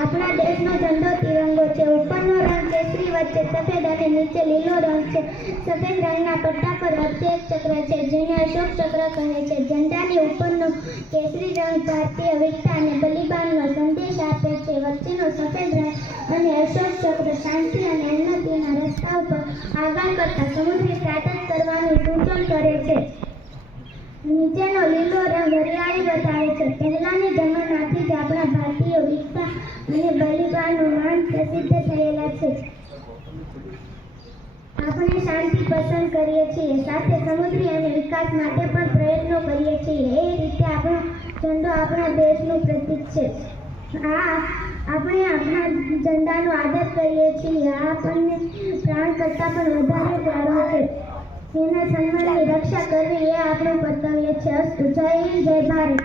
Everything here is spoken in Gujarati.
આપણા દેશનો ઝંડો તિરંગો છે. ઉપરનો રંગ કેસરી, વચ્ચે સફેદ અને નીચે લીલો રંગ છે. સફેદ રંગના પટ્ટા પર વચ્ચે એક ચક્ર છે, જેને અશોક ચક્ર કહે છે. ઝંડાની ઉપરનો કેસરી રંગ ભારતીય વીરતા અને બલિદાનનો સંદેશ આપે છે. વચ્ચેનો સફેદ રંગ અને અશોક ચક્ર શાંતિ અને ઉન્નતિના રસ્તા ઉપર આગળ કરતા સમુદ્રી સ્ટાર્ટ કરવાનું સૂચન કરે છે. નીચેનો લીલો રંગ હરિયાળી બતાવે છે. પહેલાની જમાનાથી જ આપણા ભારતીય વીરતા અને બલિદાનનો માન પ્રસિદ્ધ થયેલા છે. આપણે શાંતિ પસંદ કરીએ છીએ, સાથે સમૃદ્ધિ અને વિકાસ માટે પણ પ્રયત્નો કરીએ છીએ. એ રીતે આપણો ઝંડો આપણા દેશનું પ્રતીક છે. આપણે આપણા ઝંડાનો આદર કરીએ છીએ. આ આપણને પ્રાણ કરતાં પણ વધારે પ્યારો છે. તેના સન્માનની રક્ષા કરવી એ આપણું કર્તવ્ય છે. અસ્તુ. જય હિન્દ, જય ભારત.